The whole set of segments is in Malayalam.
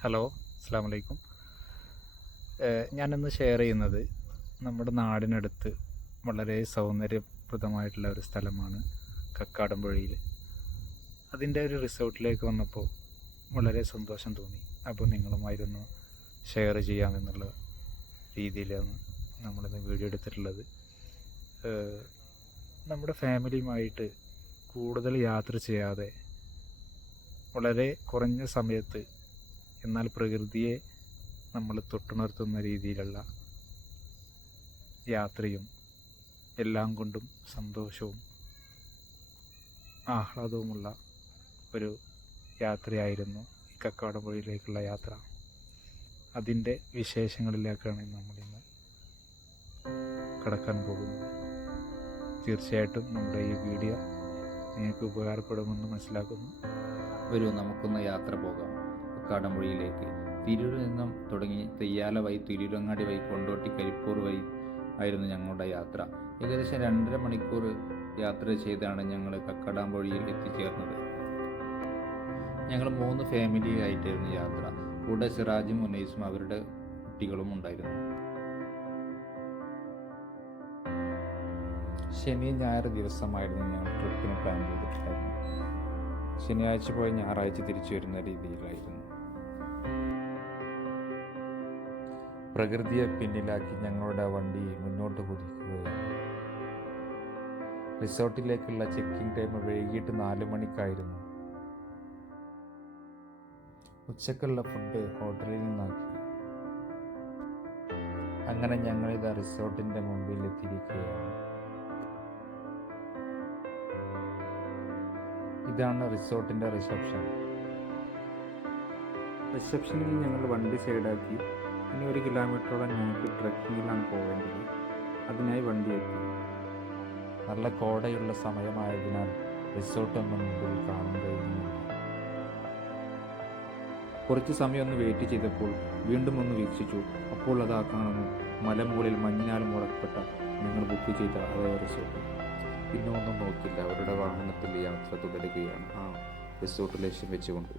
ഹലോ, അസ്സാം വലൈക്കും. ഞാനിന്ന് ഷെയർ ചെയ്യുന്നത് നമ്മുടെ നാടിനടുത്ത് വളരെ സൗന്ദര്യപ്രദമായിട്ടുള്ള ഒരു സ്ഥലമാണ് കക്കാടംപുഴയിൽ. അതിൻ്റെ ഒരു റിസോർട്ടിലേക്ക് വന്നപ്പോൾ വളരെ സന്തോഷം തോന്നി. അപ്പോൾ നിങ്ങളുമായിരുന്നു ഷെയർ ചെയ്യാമെന്നുള്ള രീതിയിലാണ് നമ്മളിന്ന് വീഡിയോ എടുത്തിട്ടുള്ളത്. നമ്മുടെ ഫാമിലിയുമായിട്ട് കൂടുതൽ യാത്ര ചെയ്യാതെ വളരെ കുറഞ്ഞ സമയത്ത് എന്നാൽ പ്രകൃതിയെ നമ്മൾ തൊട്ടുണർത്തുന്ന രീതിയിലുള്ള യാത്രയും എല്ലാം കൊണ്ടും സന്തോഷവും ആഹ്ലാദവുമുള്ള ഒരു യാത്രയായിരുന്നു ഈ കക്കാടംപുഴയിലേക്കുള്ള യാത്ര. അതിൻ്റെ വിശേഷങ്ങളിലേക്കാണ് നമ്മളിന്ന് കടക്കാൻ പോകുന്നത്. തീർച്ചയായിട്ടും നമ്മുടെ ഈ വീഡിയോ നിങ്ങൾക്ക് ഉപകാരപ്പെടുമെന്ന് മനസ്സിലാക്കുന്നു. വരൂ, നമുക്കൊന്ന് യാത്ര പോകാം കക്കാടംപുഴയിലേക്ക്. തിരൂരിൽ നിന്നും തുടങ്ങി തെയ്യാല വഴി, തിരൂരങ്ങാടി വഴി, കൊണ്ടോട്ടി, കരിപ്പൂർ വഴി ആയിരുന്നു ഞങ്ങളുടെ യാത്ര. ഏകദേശം 2.5 മണിക്കൂർ യാത്ര ചെയ്താണ് ഞങ്ങൾ കക്കാടംപുഴയിൽ എത്തിച്ചേർന്നത്. ഞങ്ങൾ 3 ഫാമിലി ആയിട്ടായിരുന്നു യാത്ര. കൂടെ സിറാജും ഉനൈസും അവരുടെ കുട്ടികളും ഉണ്ടായിരുന്നു. ശനി ഞായർ ദിവസമായിരുന്നു ഞങ്ങൾ ട്രിപ്പിന് പ്ലാൻ ചെയ്തിട്ടുണ്ടായിരുന്നു. ശനിയാഴ്ച പോയി ഞായറാഴ്ച തിരിച്ചു വരുന്ന രീതിയിലായിരുന്നു. പ്രകൃതിയെ പിന്നിലാക്കി ഞങ്ങളുടെ വണ്ടി മുന്നോട്ട് കുതിക്കുകയാണ്. റിസോർട്ടിലേക്കുള്ള ചെക്കിംഗ് ടൈം വൈകിട്ട് 4 മണിക്കായിരുന്നു. ഉച്ചക്കുള്ള ഫുഡ് ഹോട്ടലിൽ നിന്നാക്കി. അങ്ങനെ ഞങ്ങളിത് റിസോർട്ടിൻ്റെ മുമ്പിൽ എത്തിയിരിക്കുകയാണ്. ഇതാണ് റിസോർട്ടിൻ്റെ റിസപ്ഷനിൽ ഞങ്ങൾ വണ്ടി സൈഡാക്കി. ഇനി 1 കിലോമീറ്ററോളം ഞങ്ങൾക്ക് ട്രക്കിങ്ങിലാണ് പോവേണ്ടത്. അതിനായി വണ്ടി എത്തി. നല്ല കോടയുള്ള സമയമായതിനാൽ റിസോർട്ടൊന്നും മുമ്പിൽ കാണാൻ കഴിയുന്നില്ല. കുറച്ച് സമയം ഒന്ന് വെയിറ്റ് ചെയ്തപ്പോൾ വീണ്ടും ഒന്ന് വീക്ഷിച്ചു. അപ്പോൾ അതാ കാണുന്നു, മലമുകളിൽ മഞ്ഞിനാൽ മുളക്കപ്പെട്ട ഞങ്ങൾ ബുക്ക് ചെയ്ത അതേ റിസോർട്ട്. പിന്നെ ഒന്നും നോക്കില്ല, അവരുടെ വാഹനത്തിൽ യാത്ര തുടരുകയാണ് ആ റിസോർട്ട് ലക്ഷ്യം വെച്ചുകൊണ്ട്.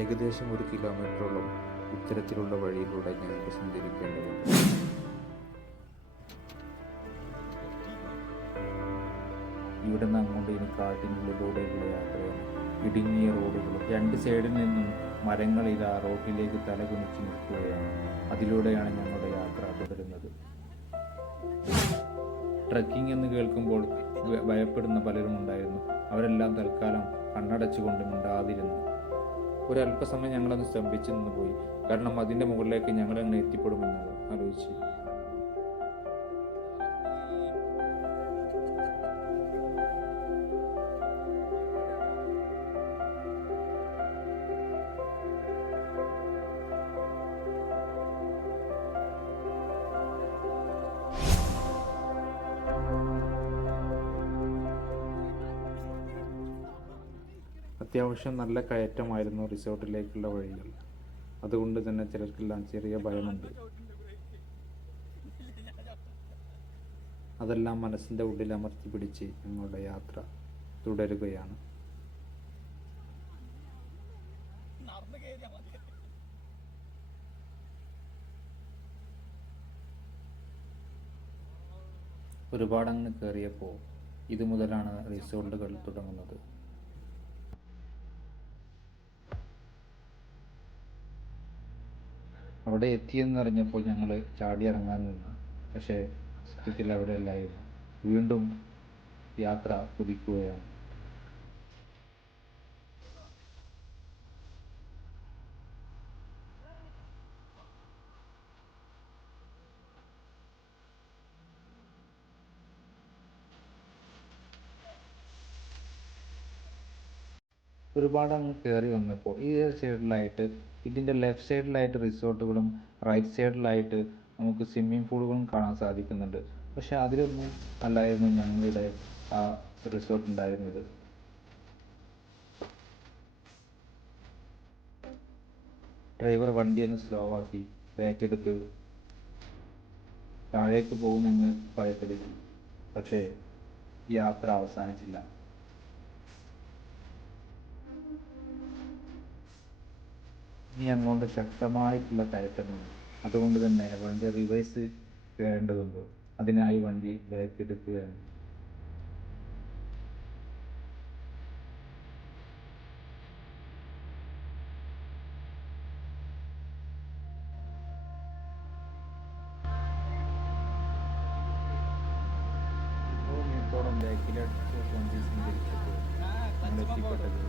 ഏകദേശം 1 കിലോമീറ്ററോളം ഇത്തരത്തിലുള്ള വഴിയിലൂടെ ഞങ്ങൾക്ക് സഞ്ചരിക്കേണ്ടതുണ്ട്. ഇവിടെ നിന്ന് അങ്ങോട്ട് ഇനി കാട്ടിനുള്ളിലൂടെയുള്ള യാത്രയാണ്. ഇടുങ്ങിയ റോഡുകളും 2 സൈഡിൽ നിന്നും മരങ്ങൾ ഇതാ റോഡിലേക്ക് തലകുനിച്ച് നിൽക്കുകയാണ്. അതിലൂടെയാണ് ഞങ്ങളുടെ യാത്ര തുടരുന്നത്. ട്രക്കിംഗ് എന്ന് കേൾക്കുമ്പോൾ ഭയപ്പെടുന്ന പലരും ഉണ്ടായിരുന്നു. അവരെല്ലാം തൽക്കാലം കണ്ണടച്ചുകൊണ്ട് മിണ്ടാതിരുന്നു. ഒരല്പസമയം ഞങ്ങളൊന്ന് സ്തംഭിച്ചു നിന്ന് പോയി. കാരണം അതിൻ്റെ മുകളിലേക്ക് ഞങ്ങളെങ്ങനെ എത്തിപ്പെടുമെന്ന് ആലോചിച്ച്. അത്യാവശ്യം നല്ല കയറ്റമായിരുന്നു റിസോർട്ടിലേക്കുള്ള വഴികൾ. അതുകൊണ്ട് തന്നെ ചിലർക്കെല്ലാം ചെറിയ ഭയമുണ്ട്. അതെല്ലാം മനസ്സിൻ്റെ ഉള്ളിൽ അമർത്തി പിടിച്ച് ഞങ്ങളുടെ യാത്ര തുടരുകയാണ്. ഒരുപാടങ്ങ് കയറിയപ്പോൾ ഇതുമുതലാണ് റിസോർട്ടുകൾ തുടങ്ങുന്നത്. അവിടെ എത്തിയെന്നറിഞ്ഞപ്പോൾ ഞങ്ങൾ ചാടി ഇറങ്ങാൻ നിന്നു. പക്ഷേ സത്യത്തിൽ അവിടെ അല്ലായിരുന്നു. വീണ്ടും യാത്ര കുതിക്കുകയാണ്. ഒരുപാട് അങ്ങ് കയറി വന്നപ്പോൾ ഈ സൈഡിലായിട്ട്, ഇതിൻ്റെ ലെഫ്റ്റ് സൈഡിലായിട്ട് റിസോർട്ടുകളും റൈറ്റ് സൈഡിലായിട്ട് നമുക്ക് സ്വിമ്മിംഗ് പൂളുകളും കാണാൻ സാധിക്കുന്നുണ്ട്. പക്ഷെ അതിലൊന്നും അല്ലായിരുന്നു ഞങ്ങളുടെ ആ റിസോർട്ട് ഉണ്ടായിരുന്നത്. ഡ്രൈവർ വണ്ടിയൊന്ന് സ്ലോ ആക്കി ബാക്കെടുത്ത് താഴേക്ക് പോകുമെന്ന് ഭയപ്പെടുത്തി. പക്ഷേ യാത്ര അവസാനിച്ചില്ല. ഇനി അങ്ങോട്ട് ശക്തമായിട്ടുള്ള കയറ്റമുണ്ട്. അതുകൊണ്ട് തന്നെ വണ്ടി റിവേഴ്സ് ചെയ്യേണ്ടതുണ്ട്. അതിനായി വണ്ടി ബാക്ക് എടുക്കുകയാണ്. ോളം ബാക്കിലടിച്ച് വണ്ടി സഞ്ചരിച്ചപ്പോൾ നമ്മൾ എത്തിപ്പെട്ടത്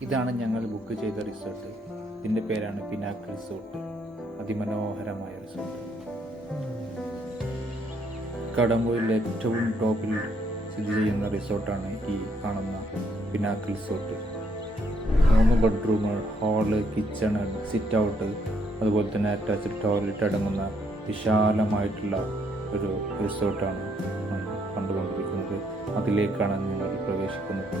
ഇതാണ് ഞങ്ങൾ ബുക്ക് ചെയ്ത റിസോർട്ട്. ഇതിൻ്റെ പേരാണ് പിനാക്കിൾ റിസോർട്ട്. അതിമനോഹരമായ റിസോർട്ട്. കടമ്പൂരിലെ ഏറ്റവും ടോപ്പിൽ സ്ഥിതി ചെയ്യുന്ന റിസോർട്ടാണ് ഈ കാണുന്ന pinnacle resort. 3 bedroom, hall, kitchen, sit out, അതുപോലെ തന്നെ അറ്റാച്ച്ഡ് ടോയ്ലറ്റ് അടങ്ങുന്ന വിശാലമായിട്ടുള്ള ഒരു റിസോർട്ടാണ് കണ്ടുകൊണ്ടിരിക്കുന്നത്. അതിലേക്കാണ് നിങ്ങൾ പ്രവേശിക്കുന്നത്.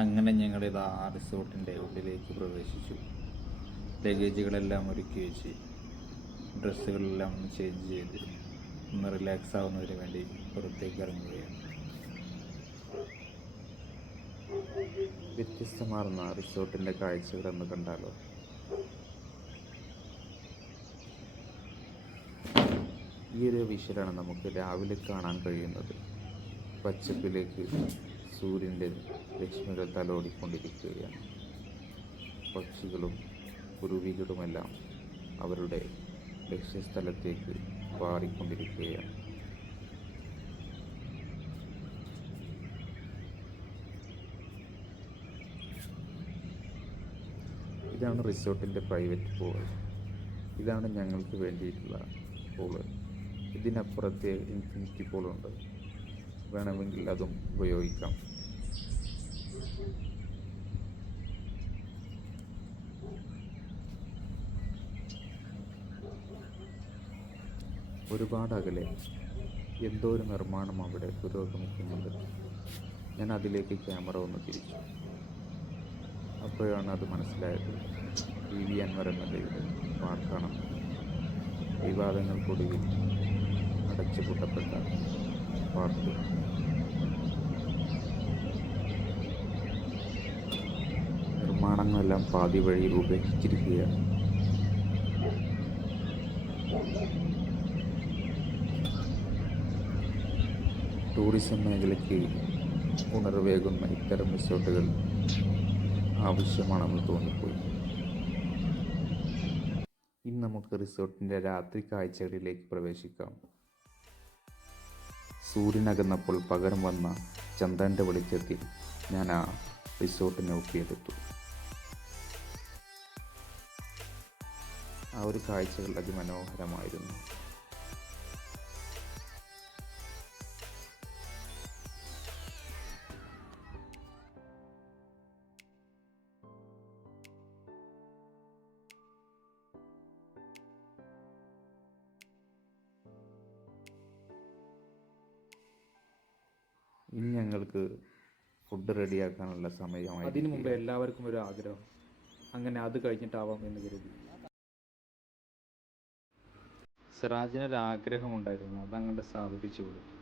അങ്ങനെ ഞങ്ങളിത് ആ റിസോർട്ടിൻ്റെ ഉള്ളിലേക്ക് പ്രവേശിച്ചു. ലഗേജുകളെല്ലാം ഒരുക്കി വെച്ച് ഡ്രസ്സുകളെല്ലാം ഒന്ന് ചേഞ്ച് ചെയ്ത് ഒന്ന് റിലാക്സ് ആവുന്നതിന് വേണ്ടി പുറത്തേക്ക് ഇറങ്ങുകയാണ്. വ്യത്യസ്തമാർന്ന റിസോർട്ടിൻ്റെ കാഴ്ചകളെന്ന് കണ്ടാലോ. ഈ ഒരു വിഷ്വലാണ് നമുക്ക് രാവിലെ കാണാൻ കഴിയുന്നത്. പച്ചപ്പിലേക്ക് സൂര്യൻ്റെ രശ്മികൾ തലോടിക്കൊണ്ടിരിക്കുകയാണ്. പക്ഷികളും കുരുവികളുമെല്ലാം അവരുടെ ലക്ഷ്യസ്ഥലത്തേക്ക് പാറിക്കൊണ്ടിരിക്കുകയാണ്. ഇതാണ് റിസോർട്ടിൻ്റെ പ്രൈവറ്റ് പൂൾ. ഇതാണ് ഞങ്ങൾക്ക് വേണ്ടിയിട്ടുള്ള പൂള്. ഇതിനപ്പുറത്തെ ഇൻഫിനിറ്റി പൂളുണ്ട്. വേണമെങ്കിൽ അതും ഉപയോഗിക്കാം. ഒരുപാട് അകലെ എന്തോ ഒരു നിർമ്മാണം അവിടെ പുരോഗമിക്കുന്നുണ്ട്. ഞാൻ അതിലേക്ക് ക്യാമറ ഒന്ന് തിരിച്ചു. അപ്പോഴാണ് അത് മനസ്സിലായത്. PV അൻവർ MLA-യുടെ പാർക്കാണെന്ന്. വിവാദങ്ങൾക്കൊടുവിൽ അടച്ചുപൂട്ടപ്പെട്ട പാർക്ക്. നിർമ്മാണങ്ങളെല്ലാം പാതി വഴിയിൽ ഉപേക്ഷിച്ചിരിക്കുകയാണ്. ടൂറിസം മേഖലയ്ക്ക് ഉണർവേകുന്ന ഇത്തരം റിസോർട്ടുകൾ ആവശ്യമാണെന്ന് തോന്നിപ്പോയി. ഇനി നമുക്ക് റിസോർട്ടിൻ്റെ രാത്രി കാഴ്ചകളിലേക്ക് പ്രവേശിക്കാം. സൂര്യനകന്നപ്പോൾ പകരം വന്ന ചന്ദ്രൻ്റെ വെളിച്ചത്തിൽ ഞാൻ ആ റിസോർട്ട് നോക്കിയെടുത്തു. ആ ഒരു കാഴ്ചകൾ അതിമനോഹരമായിരുന്നു. ഇനി ഞങ്ങൾക്ക് ഫുഡ് റെഡിയാക്കാനുള്ള സമയമായി. അതിനു മുമ്പ് എല്ലാവർക്കും ഒരു ആഗ്രഹം, അങ്ങനെ അത് കഴിഞ്ഞിട്ടാവാം എന്ന് കരുതി. സിറാജിനൊരാഗ്രഹമുണ്ടായിരുന്നു, അതങ്ങോട്ട് സാധിപ്പിച്ചു കൊടുത്തു.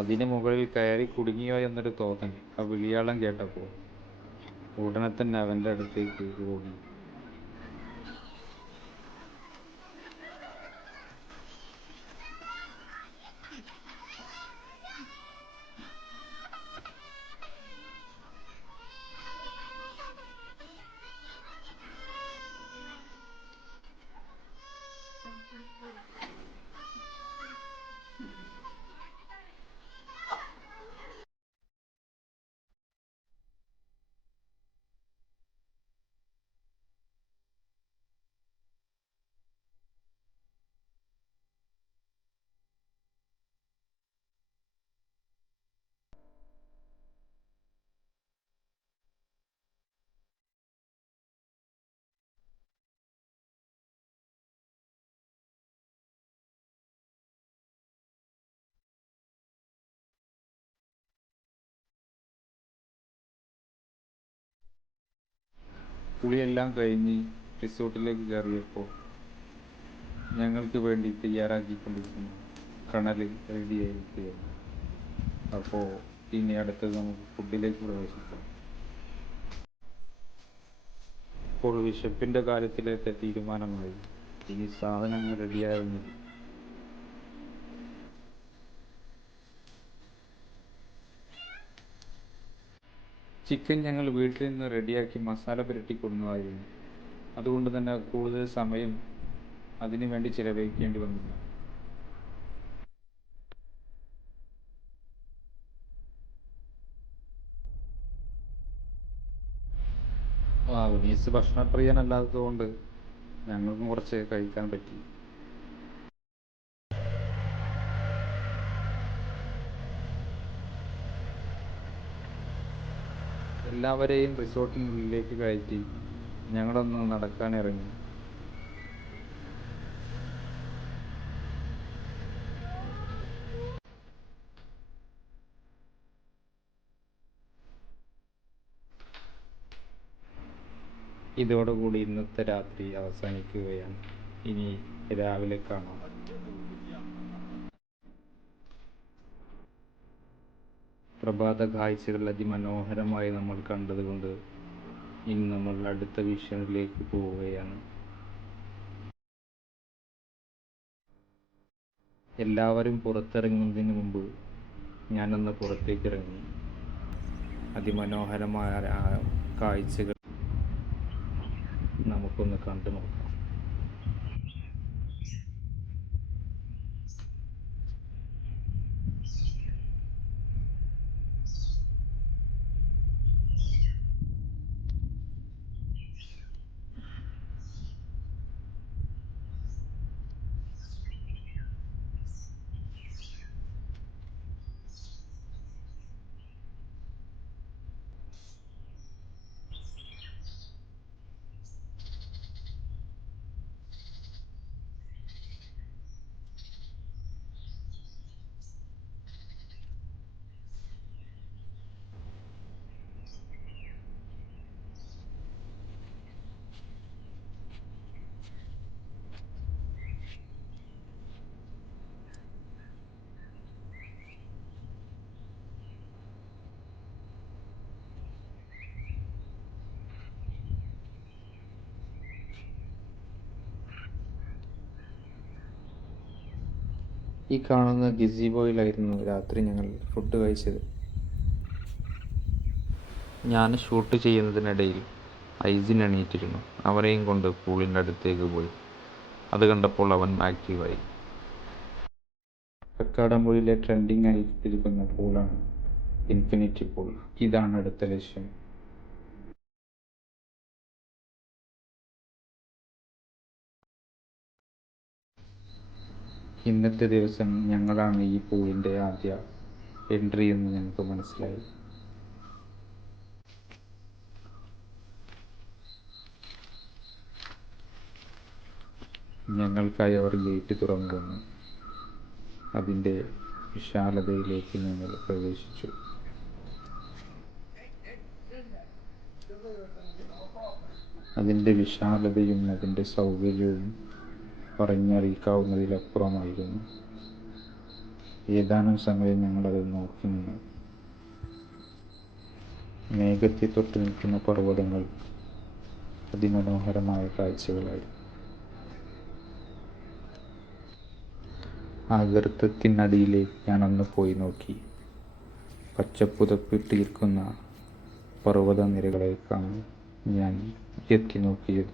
അതിന് മുകളിൽ കയറി കുടുങ്ങിയോ എന്നൊരു തോന്നൽ ആ വിളിയാളം കേട്ടപ്പോൾ ഉടനെ തന്നെ അവൻ്റെ അടുത്തേക്ക് ഓടി. കുളിയെല്ലാം കഴിഞ്ഞ് റിസോർട്ടിലേക്ക് കയറിയപ്പോൾ ഞങ്ങൾക്ക് വേണ്ടി തയ്യാറാക്കിക്കൊണ്ടിരിക്കുന്നു കണൽ റെഡിയായിരിക്കുകയാണ്. അപ്പോൾ ഇനി അടുത്തത് നമുക്ക് ഫുഡിലേക്ക് പ്രവേശിക്കാം. ഇപ്പോൾ വിശപ്പിൻ്റെ കാര്യത്തിലേക്ക് തീരുമാനമായി. ഇനി സാധനങ്ങൾ റെഡിയാകുന്നില്ല. ചിക്കൻ ഞങ്ങൾ വീട്ടിൽ നിന്ന് റെഡിയാക്കി മസാല പുരട്ടി കൊണ്ടുപോയിരുന്നു. അതുകൊണ്ട് തന്നെ കൂടുതൽ സമയം അതിനു വേണ്ടി ചിലവഴിക്കേണ്ടി വന്നില്ല. ഉനീസ് ഭക്ഷണപ്രിയനല്ലാത്തത് കൊണ്ട് ഞങ്ങൾക്കും കുറച്ച് കഴിക്കാൻ പറ്റി. എല്ലാവരെയും റിസോർട്ടിനുള്ളിലേക്ക് കയറ്റി ഞങ്ങളൊന്ന് നടക്കാനിറങ്ങി. ഇതോടുകൂടി ഇന്നത്തെ രാത്രി അവസാനിക്കുകയാണ്. ഇനി രാവിലെ കാണാം. പ്രഭാത കാഴ്ചകൾ അതിമനോഹരമായി നമ്മൾ കണ്ടതുകൊണ്ട് ഇനി നമ്മൾ അടുത്ത വിഷനിലേക്ക് പോവുകയാണ്. എല്ലാവരും പുറത്തിറങ്ങുന്നതിന് മുമ്പ് ഞാനൊന്ന് പുറത്തേക്ക് ഇറങ്ങി. അതിമനോഹരമായ ആ കാഴ്ചകൾ നമുക്കൊന്ന് കണ്ടു നോക്കാം. ഈ കാണുന്ന ഗിസിബോയിലായിരുന്നു രാത്രി ഞങ്ങൾ ഫുഡ് കഴിച്ചത്. ഞാൻ ഷൂട്ട് ചെയ്യുന്നതിനിടയിൽ ഐസിൻ എണീറ്റിരുന്നു. അവനെയും കൊണ്ട് പൂളിൻ്റെ അടുത്തേക്ക് പോയി. അത് കണ്ടപ്പോൾ അവൻ ആക്റ്റീവായി. കക്കാടംപൊയിലെ ട്രെൻഡിങ് ആയിരിക്കുന്ന പൂളാണ് ഇൻഫിനിറ്റി പൂൾ. ഇതാണ് അടുത്ത ലക്ഷ്യം. ഇന്നത്തെ ദിവസം ഞങ്ങളാണ് ഈ പൂളിൻ്റെ ആദ്യ എൻട്രി എന്ന് ഞങ്ങൾക്ക് മനസ്സിലായി. ഞങ്ങൾക്കായി അവർ ഗേറ്റ് തുറന്നു തന്നു. അതിൻ്റെ വിശാലതയിലേക്ക് ഞങ്ങൾ പ്രവേശിച്ചു. അതിൻ്റെ വിശാലതയും അതിൻ്റെ സൗകര്യവും പറഞ്ഞറിയിക്കാവുന്നതിലപ്പുറമായിരുന്നു. ഏതാനും സമയം ഞങ്ങളത് നോക്കി നിന്നു. മേഘത്തെ തൊട്ട് നിൽക്കുന്ന പർവ്വതങ്ങൾ അതിമനോഹരമായ കാഴ്ചകളായി. ആ ഗർത്തത്തിനടിയിലേക്ക് ഞാനൊന്ന് പോയി നോക്കി. പച്ചപ്പുതപ്പിട്ടിരിക്കുന്ന പർവ്വതനിരകളേക്കാണ് ഞാൻ എത്തി നോക്കിയത്.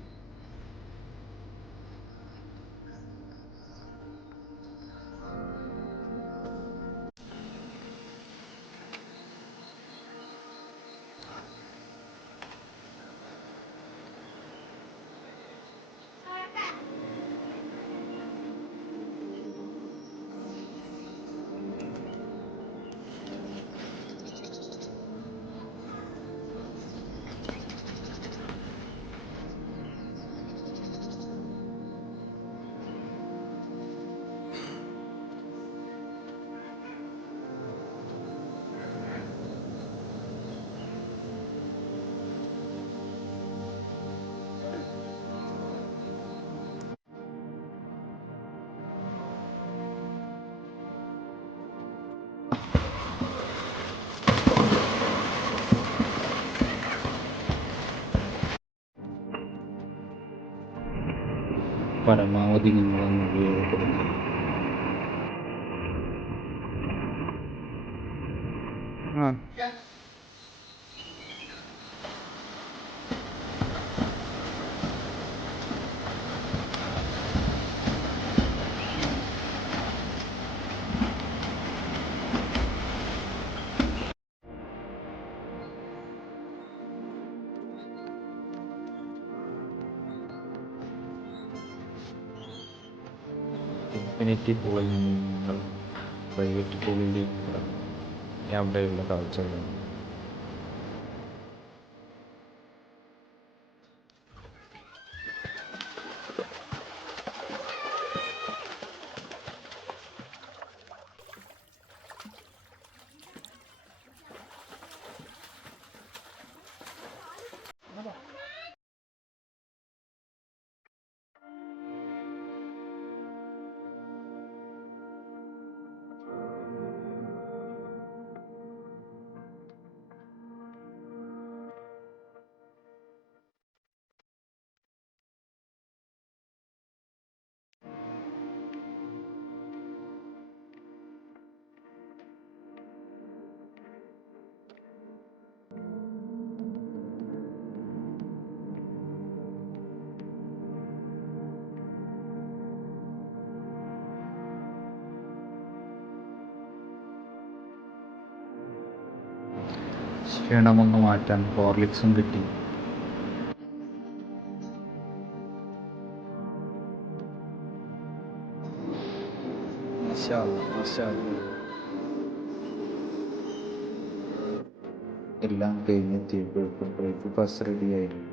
പരമാവധി വിഭവം ഉപയോഗപ്പെടുത്തി. ഇൻഫിനിറ്റി പൂളിൽ നിങ്ങൾ പ്രൈവറ്റ് പൂളിലേക്ക് അവിടെയുള്ള കാഴ്ചകളാണ്. ക്ഷീണമൊന്ന് മാറ്റാൻ ഹോർലിക്സും കിട്ടി. എല്ലാം കഴിഞ്ഞെത്തിയപ്പോഴേക്കും ബ്രേക്ക്ഫാസ്റ്റ് റെഡിയായിരുന്നു.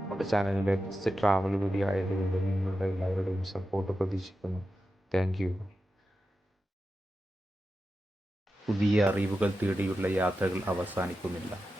നമ്മുടെ ചാനലിലെ ഫസ്റ്റ് ട്രാവൽ വീഡിയോ ആയതുകൊണ്ട് നിങ്ങളുടെ എല്ലാവരുടെയും സപ്പോർട്ട് പ്രതീക്ഷിക്കുന്നു. Thank you. പുതിയ അറിവുകൾ തേടിയുള്ള യാത്രകൾ അവസാനിക്കുന്നില്ല.